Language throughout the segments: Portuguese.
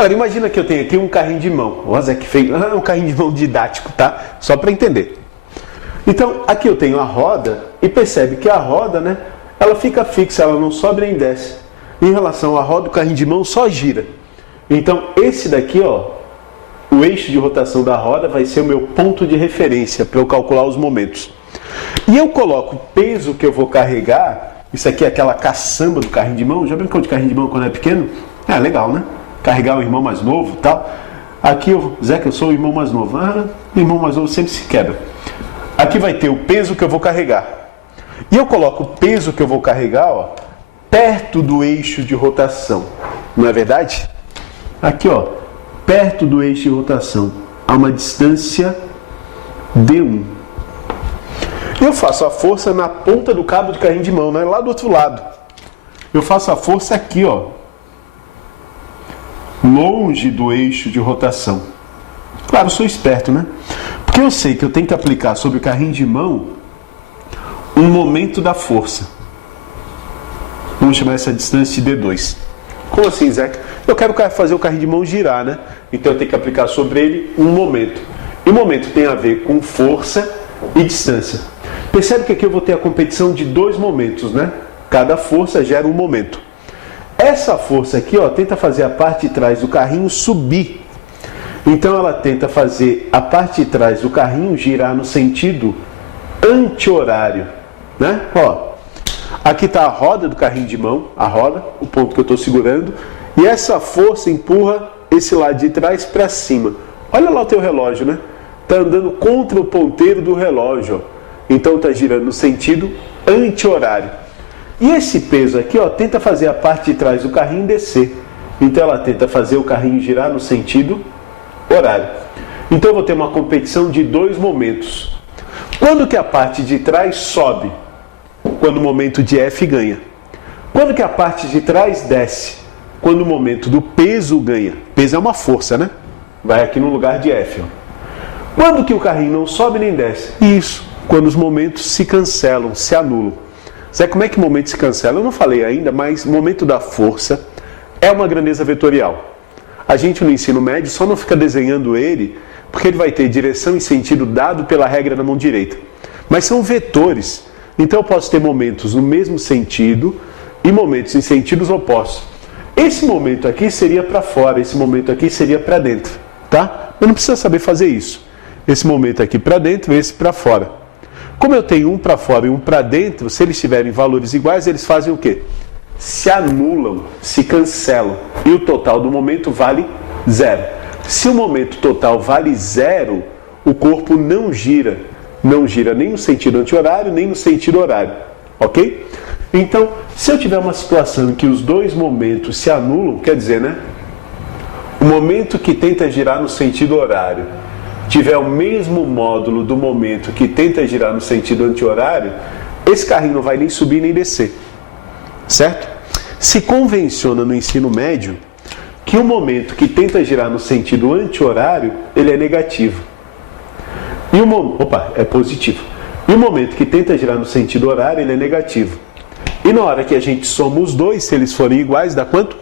Cara, imagina que eu tenho aqui um carrinho de mão. Olha, Zé, que feio. É um carrinho de mão didático, tá? Só para entender. Então, aqui eu tenho a roda e percebe que a roda, né? Ela fica fixa, ela não sobe nem desce. Em relação à roda, o carrinho de mão só gira. Então, esse daqui, ó, o eixo de rotação da roda vai ser o meu ponto de referência para eu calcular os momentos. E eu coloco o peso que eu vou carregar. Isso aqui é aquela caçamba do carrinho de mão. Já brincou de carrinho de mão quando é pequeno? É legal, né? Carregar o irmão mais novo e tal. Aqui, Zé, que eu sou o irmão mais novo. O irmão mais novo sempre se quebra. Aqui vai ter o peso que eu vou carregar. E eu coloco o peso que eu vou carregar, ó, perto do eixo de rotação. Não é verdade? Aqui, ó, perto do eixo de rotação, a uma distância D1. Eu faço a força na ponta do cabo do carrinho de mão, né? Lá do outro lado. Eu faço a força aqui, ó, longe do eixo de rotação. Claro, eu sou esperto, né? Porque eu sei que eu tenho que aplicar sobre o carrinho de mão um momento da força. Vamos chamar essa distância de D2. Como assim, Zé? Eu quero fazer o carrinho de mão girar, né? Então eu tenho que aplicar sobre ele um momento. E o momento tem a ver com força e distância. Percebe que aqui eu vou ter a competição de dois momentos, né? Cada força gera um momento. Essa força aqui, ó, tenta fazer a parte de trás do carrinho subir. Então ela tenta fazer a parte de trás do carrinho girar no sentido anti-horário, né? Ó, aqui está a roda do carrinho de mão, a roda, o ponto que eu estou segurando, e essa força empurra esse lado de trás para cima. Olha lá o teu relógio, né? Está andando contra o ponteiro do relógio, ó. Então está girando no sentido anti-horário. E esse peso aqui, ó, tenta fazer a parte de trás do carrinho descer. Então ela tenta fazer o carrinho girar no sentido horário. Então eu vou ter uma competição de dois momentos. Quando que a parte de trás sobe? Quando o momento de F ganha. Quando que a parte de trás desce? Quando o momento do peso ganha. Peso é uma força, né? Vai aqui no lugar de F, ó. Quando que o carrinho não sobe nem desce? Isso, quando os momentos se cancelam, se anulam. Zé, como é que o momento se cancela? Eu não falei ainda, mas o momento da força é uma grandeza vetorial. A gente no ensino médio só não fica desenhando ele porque ele vai ter direção e sentido dado pela regra na mão direita. Mas são vetores. Então eu posso ter momentos no mesmo sentido e momentos em sentidos opostos. Esse momento aqui seria para fora, esse momento aqui seria para dentro, tá? Mas não precisa saber fazer isso. Esse momento aqui para dentro, esse para fora. Como eu tenho um para fora e um para dentro, se eles tiverem valores iguais, eles fazem o quê? Se anulam, se cancelam. E o total do momento vale zero. Se o momento total vale zero, o corpo não gira. Não gira nem no sentido anti-horário, nem no sentido horário. Ok? Então, se eu tiver uma situação em que os dois momentos se anulam, quer dizer, né? O momento que tenta girar no sentido horário tiver o mesmo módulo do momento que tenta girar no sentido anti-horário, esse carrinho não vai nem subir nem descer. Certo? Se convenciona no ensino médio que o momento que tenta girar no sentido anti-horário, ele é negativo. E é positivo. E o momento que tenta girar no sentido horário, ele é negativo. E na hora que a gente soma os dois, se eles forem iguais, dá quanto?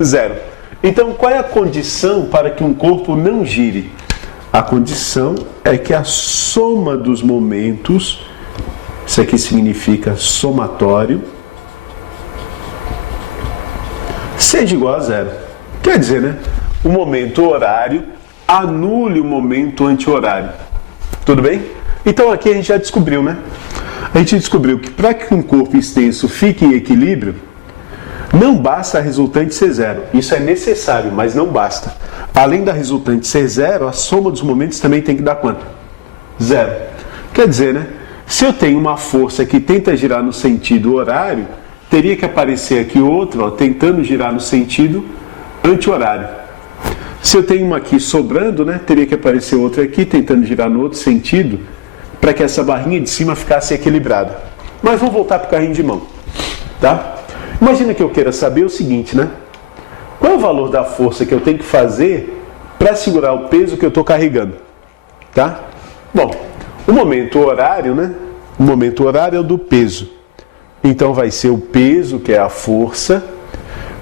Zero. Então, qual é a condição para que um corpo não gire? A condição é que a soma dos momentos, isso aqui significa somatório, seja igual a zero. Quer dizer, né? O momento horário anule o momento anti-horário. Tudo bem? Então aqui a gente já descobriu, né? A gente descobriu que para que um corpo extenso fique em equilíbrio, não basta a resultante ser zero. Isso é necessário, mas não basta. Além da resultante ser zero, a soma dos momentos também tem que dar quanto? Zero. Quer dizer, né? Se eu tenho uma força que tenta girar no sentido horário, teria que aparecer aqui outra, ó, tentando girar no sentido anti-horário. Se eu tenho uma aqui sobrando, né, teria que aparecer outra aqui, tentando girar no outro sentido, para que essa barrinha de cima ficasse equilibrada. Mas vamos voltar para o carrinho de mão. Tá? Imagina que eu queira saber o seguinte, né? Qual é o valor da força que eu tenho que fazer para segurar o peso que eu estou carregando? Tá? Bom, o momento horário, né? O momento horário é o do peso. Então vai ser o peso, que é a força,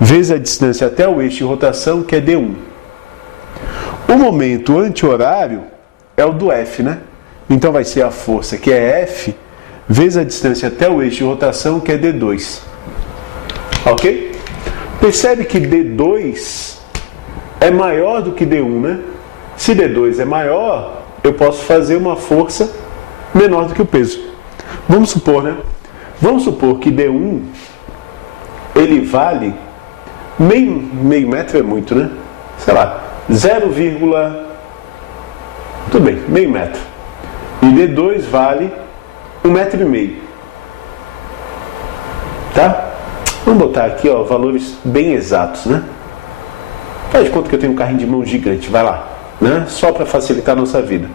vezes a distância até o eixo de rotação, que é D1. O momento anti-horário é o do F, né? Então vai ser a força que é F vezes a distância até o eixo de rotação, que é D2. Ok? Percebe que D2 é maior do que D1, né? Se D2 é maior, eu posso fazer uma força menor do que o peso. Vamos supor, né? Vamos supor que D1 ele vale meio metro é muito, né? Sei lá, 0, tudo bem, meio metro. E D2 vale 1,5 m. Tá? Vamos botar aqui, ó, valores bem exatos, né? Faz de conta que eu tenho um carrinho de mão gigante, vai lá, né? Só para facilitar a nossa vida.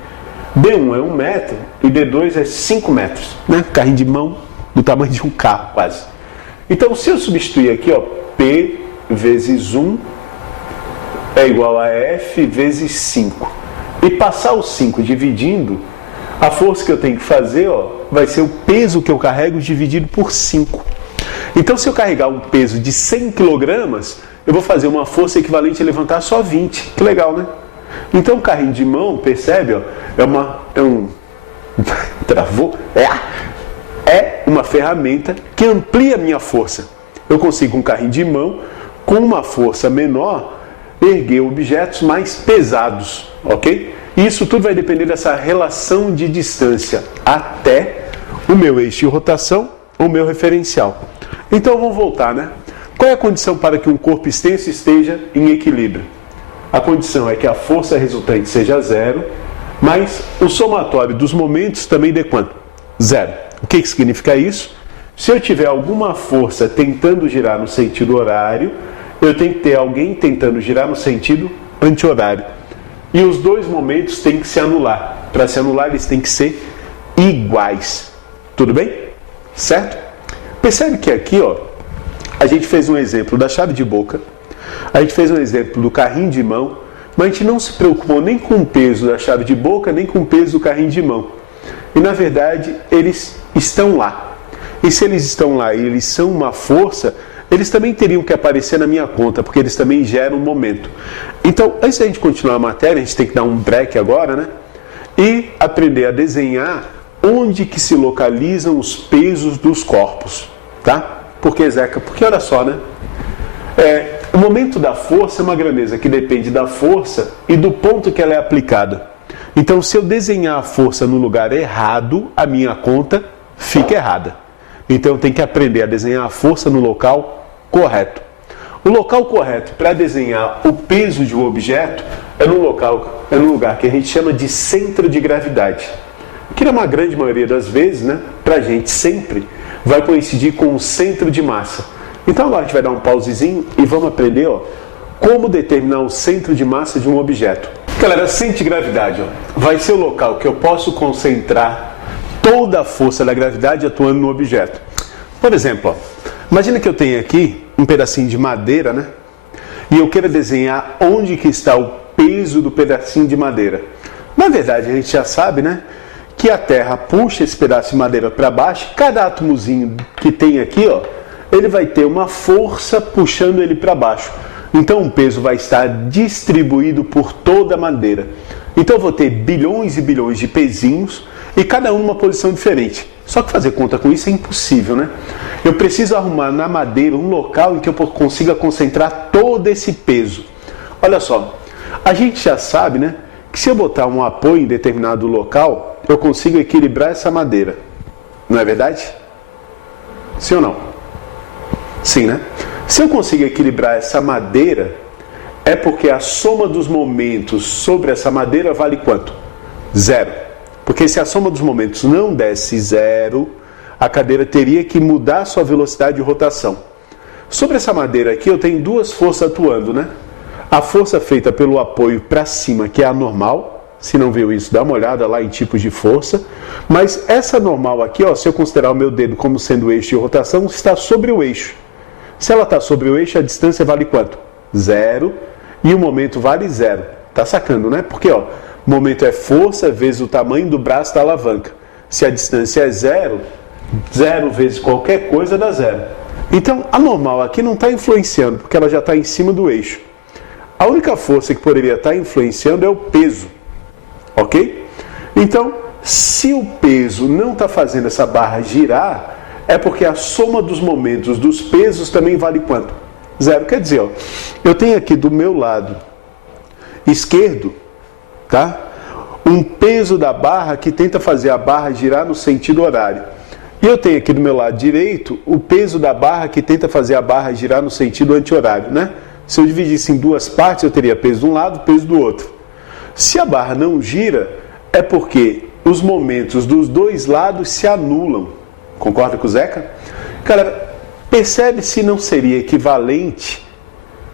D1 é 1 metro e D2 é 5 metros, né? Carrinho de mão do tamanho de um carro, quase. Então, se eu substituir aqui, ó, P vezes 1 é igual a F vezes 5. E passar o 5 dividindo, a força que eu tenho que fazer, ó, vai ser o peso que eu carrego dividido por 5. Então, se eu carregar um peso de 100 kg, eu vou fazer uma força equivalente a levantar só 20. Que legal, né? Então, o carrinho de mão, percebe? Ó, é uma ferramenta que amplia a minha força. Eu consigo, um carrinho de mão, com uma força menor, erguer objetos mais pesados, ok? E isso tudo vai depender dessa relação de distância até o meu eixo de rotação, o meu referencial. Então vamos voltar, né? Qual é a condição para que um corpo extenso esteja em equilíbrio? A condição é que a força resultante seja 0, mas o somatório dos momentos também dê quanto? 0. O que significa isso? Se eu tiver alguma força tentando girar no sentido horário, eu tenho que ter alguém tentando girar no sentido anti-horário. E os dois momentos têm que se anular. Para se anular, eles têm que ser iguais. Tudo bem? Certo? Percebe que aqui, ó, a gente fez um exemplo da chave de boca, a gente fez um exemplo do carrinho de mão, mas a gente não se preocupou nem com o peso da chave de boca, nem com o peso do carrinho de mão. E, na verdade, eles estão lá. E se eles estão lá e eles são uma força, eles também teriam que aparecer na minha conta, porque eles também geram um momento. Então, antes da gente continuar a matéria, a gente tem que dar um break agora, né? E aprender a desenhar onde que se localizam os pesos dos corpos, tá? Por que, Zeca? Porque olha só, né? O momento da força é uma grandeza que depende da força e do ponto que ela é aplicada. Então, se eu desenhar a força no lugar errado, a minha conta fica errada. Então, eu tenho que aprender a desenhar a força no local correto. O local correto para desenhar o peso de um objeto é no lugar que a gente chama de centro de gravidade. Que na uma grande maioria das vezes, né, para a gente sempre, vai coincidir com o centro de massa. Então agora a gente vai dar um pausezinho e vamos aprender, ó, como determinar o centro de massa de um objeto. Galera, centro de gravidade, ó, vai ser o local que eu posso concentrar toda a força da gravidade atuando no objeto. Por exemplo, ó, imagina que eu tenho aqui um pedacinho de madeira, né? E eu quero desenhar onde que está o peso do pedacinho de madeira. Na verdade, a gente já sabe, né, que a Terra puxa esse pedaço de madeira para baixo, cada átomozinho que tem aqui, ó, ele vai ter uma força puxando ele para baixo. Então o peso vai estar distribuído por toda a madeira. Então eu vou ter bilhões e bilhões de pezinhos e cada um numa posição diferente. Só que fazer conta com isso é impossível, né? Eu preciso arrumar na madeira um local em que eu consiga concentrar todo esse peso. Olha só, a gente já sabe, né, que se eu botar um apoio em determinado local, eu consigo equilibrar essa madeira. Não é verdade? Sim ou não? Sim, né? Se eu consigo equilibrar essa madeira, é porque a soma dos momentos sobre essa madeira vale quanto? 0. Porque se a soma dos momentos não desse 0, a cadeira teria que mudar a sua velocidade de rotação. Sobre essa madeira aqui eu tenho duas forças atuando, né? A força feita pelo apoio para cima, que é a normal. Se não viu isso, dá uma olhada lá em tipos de força. Mas essa normal aqui, ó, se eu considerar o meu dedo como sendo o eixo de rotação, está sobre o eixo. Se ela está sobre o eixo, a distância vale quanto? 0. E o momento vale 0. Tá sacando, né? Porque, ó, momento é força vezes o tamanho do braço da alavanca. Se a distância é 0, 0 vezes qualquer coisa dá 0. Então, a normal aqui não está influenciando, porque ela já está em cima do eixo. A única força que poderia estar influenciando é o peso, ok? Então, se o peso não está fazendo essa barra girar, é porque a soma dos momentos dos pesos também vale quanto? 0. Quer dizer, ó, eu tenho aqui do meu lado esquerdo, tá? Um peso da barra que tenta fazer a barra girar no sentido horário. E eu tenho aqui do meu lado direito o peso da barra que tenta fazer a barra girar no sentido anti-horário, né? Se eu dividisse em duas partes, eu teria peso de um lado, peso do outro. Se a barra não gira, é porque os momentos dos dois lados se anulam. Concorda com o Zeca? Cara, percebe se não seria equivalente,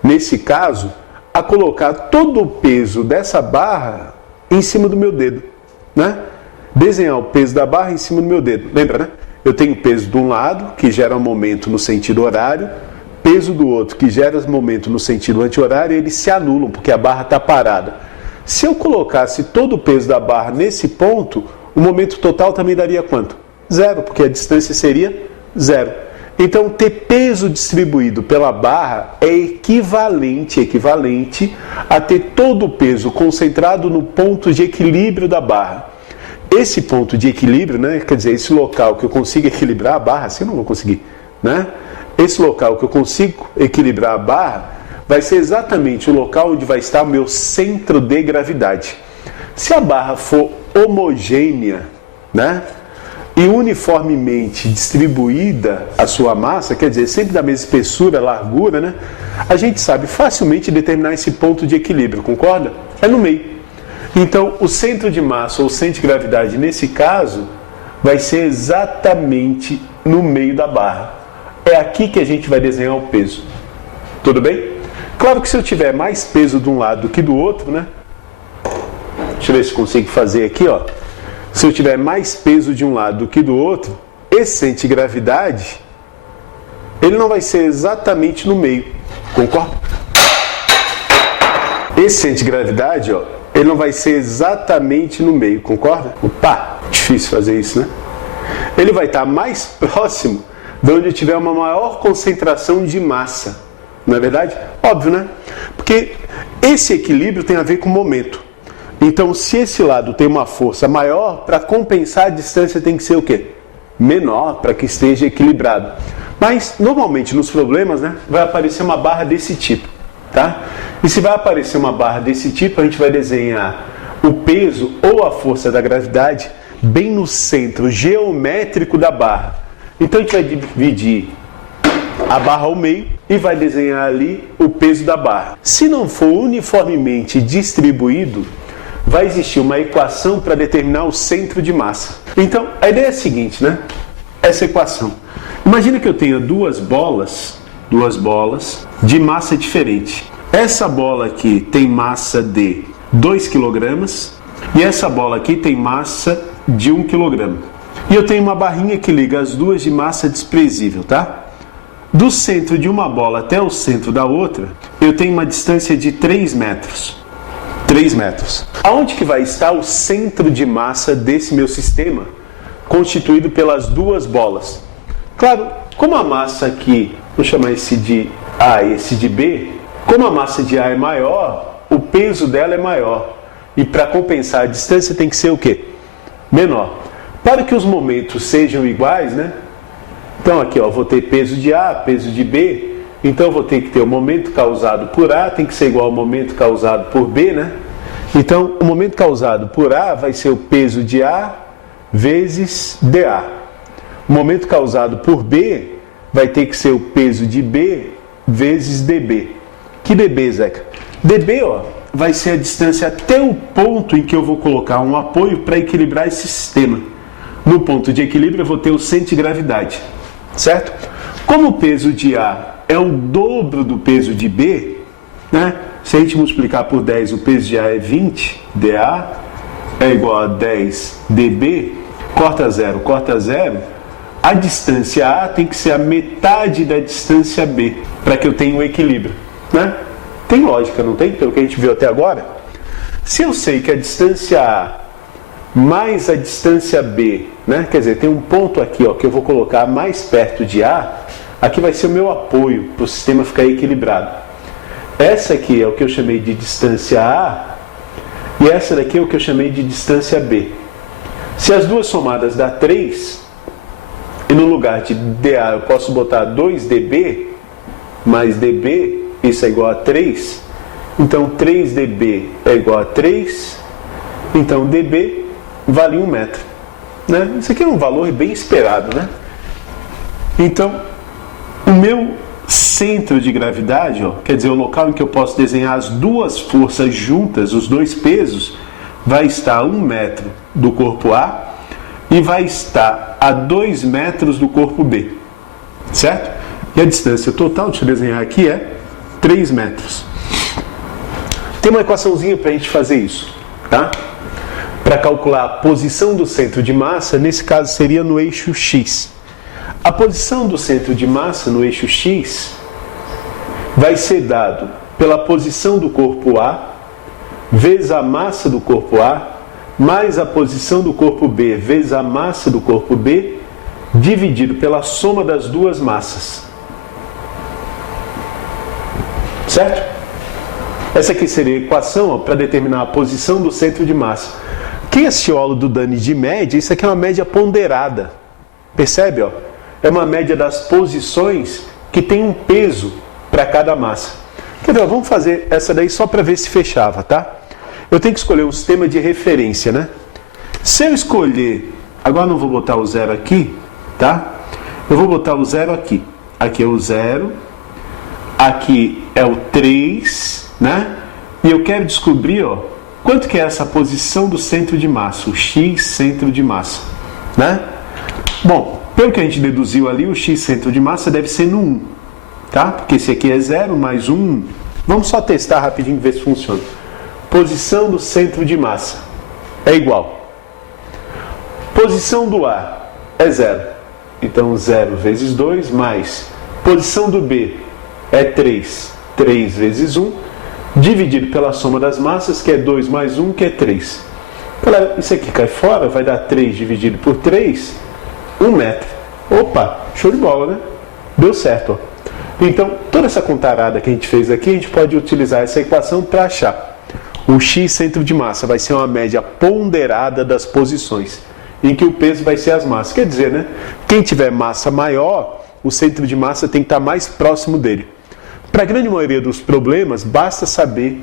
nesse caso, a colocar todo o peso dessa barra em cima do meu dedo, né? Desenhar o peso da barra em cima do meu dedo. Lembra, né? Eu tenho peso de um lado, que gera um momento no sentido horário, peso do outro, que gera um momento no sentido anti-horário, e eles se anulam, porque a barra está parada. Se eu colocasse todo o peso da barra nesse ponto, o momento total também daria quanto? 0, porque a distância seria 0. Então, ter peso distribuído pela barra é equivalente a ter todo o peso concentrado no ponto de equilíbrio da barra. Esse ponto de equilíbrio, né, quer dizer, esse local que eu consigo equilibrar a barra, assim eu não vou conseguir, né? Esse local que eu consigo equilibrar a barra vai ser exatamente o local onde vai estar o meu centro de gravidade. Se a barra for homogênea, né, e uniformemente distribuída a sua massa, quer dizer, sempre da mesma espessura, largura, né, a gente sabe facilmente determinar esse ponto de equilíbrio, concorda? É no meio. Então, o centro de massa ou centro de gravidade, nesse caso, vai ser exatamente no meio da barra. É aqui que a gente vai desenhar o peso. Tudo bem? Claro que se eu tiver mais peso de um lado do que do outro, né? Deixa eu ver se consigo fazer aqui, ó. Se eu tiver mais peso de um lado do que do outro, esse centro de gravidade, ele não vai ser exatamente no meio. Concorda? Esse centro de gravidade, ó, ele não vai ser exatamente no meio, concorda? Opa, difícil fazer isso, né? Ele vai estar mais próximo de onde tiver uma maior concentração de massa. Não é verdade? Óbvio, né? Porque esse equilíbrio tem a ver com o momento. Então, se esse lado tem uma força maior, para compensar a distância tem que ser o quê? Menor, para que esteja equilibrado. Mas, normalmente, nos problemas, né, vai aparecer uma barra desse tipo, tá? E se vai aparecer uma barra desse tipo, a gente vai desenhar o peso ou a força da gravidade bem no centro geométrico da barra. Então, a gente vai dividir a barra ao meio e vai desenhar ali o peso da barra. Se não for uniformemente distribuído, vai existir uma equação para determinar o centro de massa. Então, a ideia é a seguinte, né? Essa equação. Imagina que eu tenha duas bolas de massa diferente. Essa bola aqui tem massa de 2 kg e essa bola aqui tem massa de 1 kg. E eu tenho uma barrinha que liga as duas de massa desprezível, tá? Do centro de uma bola até o centro da outra, eu tenho uma distância de 3 metros. 3 metros. Aonde que vai estar o centro de massa desse meu sistema, constituído pelas duas bolas? Claro, como a massa aqui, vou chamar esse de A e esse de B, como a massa de A é maior, o peso dela é maior. E para compensar a distância tem que ser o quê? Menor. Para que os momentos sejam iguais, né? Então aqui, ó, vou ter peso de A, peso de B. Então eu vou ter que ter o momento causado por A, tem que ser igual ao momento causado por B, né? Então o momento causado por A vai ser o peso de A vezes dA. O momento causado por B vai ter que ser o peso de B vezes dB. Que dB, Zeca? dB, ó, vai ser a distância até o ponto em que eu vou colocar um apoio para equilibrar esse sistema. No ponto de equilíbrio eu vou ter o centro de gravidade, certo? Como o peso de A é o dobro do peso de B, né? Se a gente multiplicar por 10, o peso de A é 20, dA é igual a 10 dB, corta zero, a distância A tem que ser a metade da distância B, para que eu tenha um equilíbrio, né? Tem lógica, não tem? Pelo que a gente viu até agora. Se eu sei que a distância A mais a distância B, né? Quer dizer, tem um ponto aqui, ó, que eu vou colocar mais perto de A, aqui vai ser o meu apoio para o sistema ficar equilibrado. essa aqui é o que eu chamei de distância A e essa daqui é o que eu chamei de distância B. Se as duas somadas dá 3, e no lugar de dA eu posso botar 2dB mais dB, isso é igual a 3, então 3dB é igual a 3, então dB vale 1 metro. Né? Isso aqui é um valor bem esperado, né? Então, o meu centro de gravidade, ó, quer dizer, o local em que eu posso desenhar as duas forças juntas, os dois pesos, vai estar a 1 metro do corpo A e vai estar a 2 metros do corpo B, certo? E a distância total, deixa eu desenhar aqui, é 3 metros. Tem uma equaçãozinha para a gente fazer isso, tá? Para calcular a posição do centro de massa, nesse caso seria no eixo X. A posição do centro de massa no eixo X vai ser dado pela posição do corpo A vezes a massa do corpo A mais a posição do corpo B vezes a massa do corpo B dividido pela soma das duas massas. Certo? Essa aqui seria a equação para determinar a posição do centro de massa. Quem assistiu a aula do Dani de média, isso aqui é uma média ponderada. Percebe? Ó? É uma média das posições que tem um peso para cada massa. Quer ver? Vamos fazer essa daí só para ver se fechava, tá? Eu tenho que escolher um sistema de referência, né? Se eu escolher... Agora não vou botar o 0 aqui, tá? Eu vou botar o 0 aqui. Aqui é o 0. Aqui é o 3, né? E eu quero descobrir, ó, quanto que é essa posição do centro de massa, o X centro de massa, né? Bom, pelo que a gente deduziu ali, o X centro de massa deve ser no 1, tá? Porque esse aqui é 0 mais 1. Vamos só testar rapidinho e ver se funciona. Posição do centro de massa é igual. Posição do A é 0. Então 0 vezes 2 mais posição do B é 3. 3 vezes 1 dividido pela soma das massas, que é 2 mais 1, que é 3. Galera, isso aqui cai fora, vai dar 3 dividido por 3, 1 metro. Opa, show de bola, né? Deu certo, ó. Então, toda essa contarada que a gente fez aqui, a gente pode utilizar essa equação para achar. O X centro de massa vai ser uma média ponderada das posições, em que o peso vai ser as massas. Quer dizer, né? Quem tiver massa maior, o centro de massa tem que estar mais próximo dele. Para a grande maioria dos problemas, basta saber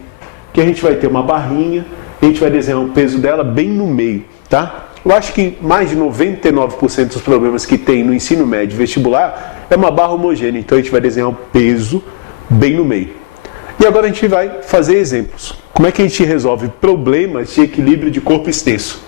que a gente vai ter uma barrinha, a gente vai desenhar o peso dela bem no meio, tá? Eu acho que mais de 99% dos problemas que tem no ensino médio e vestibular é uma barra homogênea, então a gente vai desenhar o peso bem no meio. E agora a gente vai fazer exemplos. Como é que a gente resolve problemas de equilíbrio de corpo extenso?